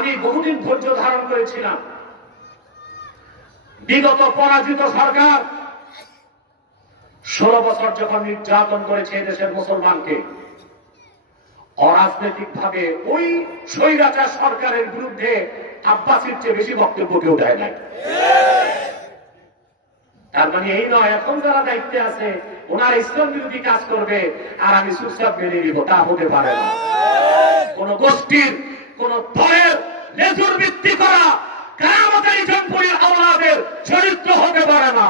আমি বহুদিন ধৈর্য ধারণ করেছিলাম। বিগত পরাজিত সরকার 16 বছর যখন নির্যাতন করেছে দেশের মুসলমানকে, অরাজনৈতিক ভাবে ওই স্বৈরাচার সরকারের বিরুদ্ধে আব্বাসীর চেয়ে বেশি বক্তব্য কেউ দেয় নাই। তার মানে এই নয় এখন যারা দায়িত্বে আছে ওনারা ইসলাম বিরোধী কাজ করবে আর আমি চুপচাপ মেনে নিব, তা হতে পারে না। কোন গোষ্ঠীর কোন দলের লেজুর ভিত্তি করা কেরামতের জনপ্রিয় আওলাদের চরিত্র হতে পারে না।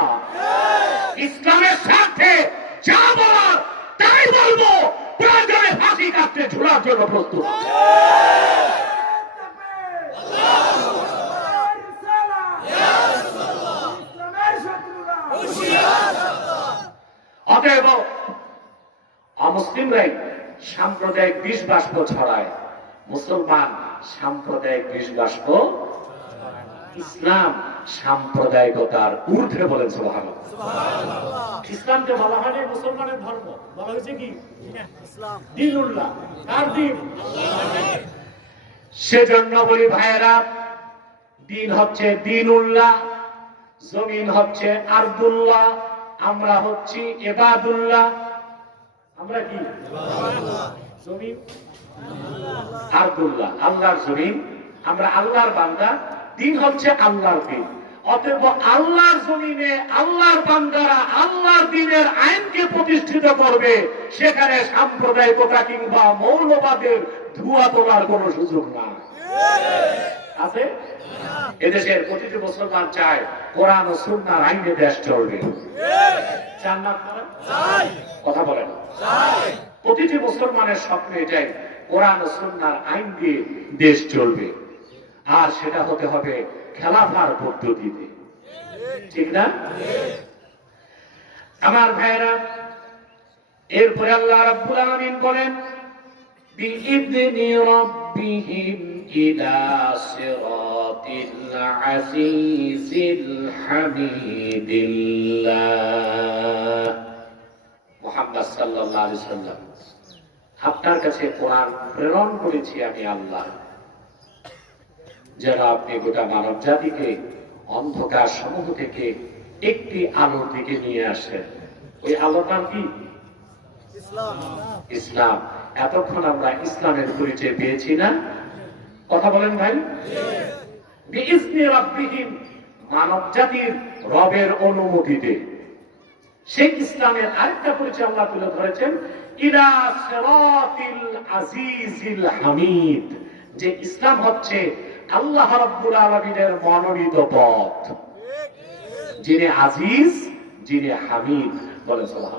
ইসলামের স্বার্থে যা বলার তাই বলবো, প্রয়োজনে ফাঁসি কাটতে ঝুলার জন্য প্রস্তুত। অতএব অমুসলিমরাই সাম্প্রদায়িক বিষ বাষ্প ছড়ায়, মুসলমান সাম্প্রদায়িক বিষ বাষ্প, ইসলাম সাম্প্রদায়িকতার ঊর্ধ্বে বলেন সুবহানাল্লাহ। ইসলামকে বলা হয় না মুসলমানের ধর্ম, বলা হয়েছে কি দ্বীনুল্লাহ। কার দ্বীন? সেজন্য বলি ভাইয়েরা, দিন হচ্ছে দ্বীনুল্লাহ, জমিন হচ্ছে আরদুল্লাহ, আমরা হচ্ছি ইবাদুল্লাহ। আমরা কি? জমিন আরদুল্লাহ, আল্লাহর জমিন, আমরা আল্লাহর বান্দা। দিন হচ্ছে আল্লাহর দিন। অতএব আল্লাহর জমিনে আল্লাহর বান্দারা আল্লাহর দিনের আইনকে প্রতিষ্ঠিত করবে, সেখানে সাম্প্রদায়িকতা কিংবা মৌলবাদের ধোঁয়া তোলার কোন সুযোগ নাই। আছে? এদেশের প্রতিটি মুসলমান চায় কোরআন ও সুন্নাহর আইনে দেশ চলবে। চান না আপনারা? কথা বলেন। প্রতিটি মুসলমানের স্বপ্ন এটাই, কোরআন ও সুন্নাহর আইন দিয়ে দেশ চলবে, আর সেটা হতে হবে খেলাফার পদ্ধতিতে। ঠিক না? আমার ভাইয়েরা, এরপরে আল্লাহ রাব্বুল আলামিন বলেন বিইذনি রাব্বিহিম ইলা সিরাতিল আজিজিল হামিদিল্লাহ। মুহাম্মদ সাল্লাল্লাহু আলাইহি সাল্লাম, আপনার কাছে কোরআন প্রেরণ করেছি আমি আল্লাহ, যেন আপনি গোটা মানব জাতিকে অন্ধকার সমূহ থেকে একটি আলোর দিকে নিয়ে আসেন। ওই আলোর নাম কি? ইসলাম। এতক্ষণ আমরা ইসলামের পরিচয় পেয়েছি না? কথা বলেন ভাই। বিইذনি রাব্বিহিম, মানব জাতির রবের অনুমতিতে। সেই ইসলামের আরেকটা পরিচয় আল্লাহ তুলে ধরেছেন, ইলা সিরাতিল আজিজিল হামিদ, যে ইসলাম হচ্ছে আল্লাহ রাব্বুল আলামিনের মনোনীত পথ, যিনি আজিজ, যিনি হামিদ। বলেন সুবহানাল্লাহ।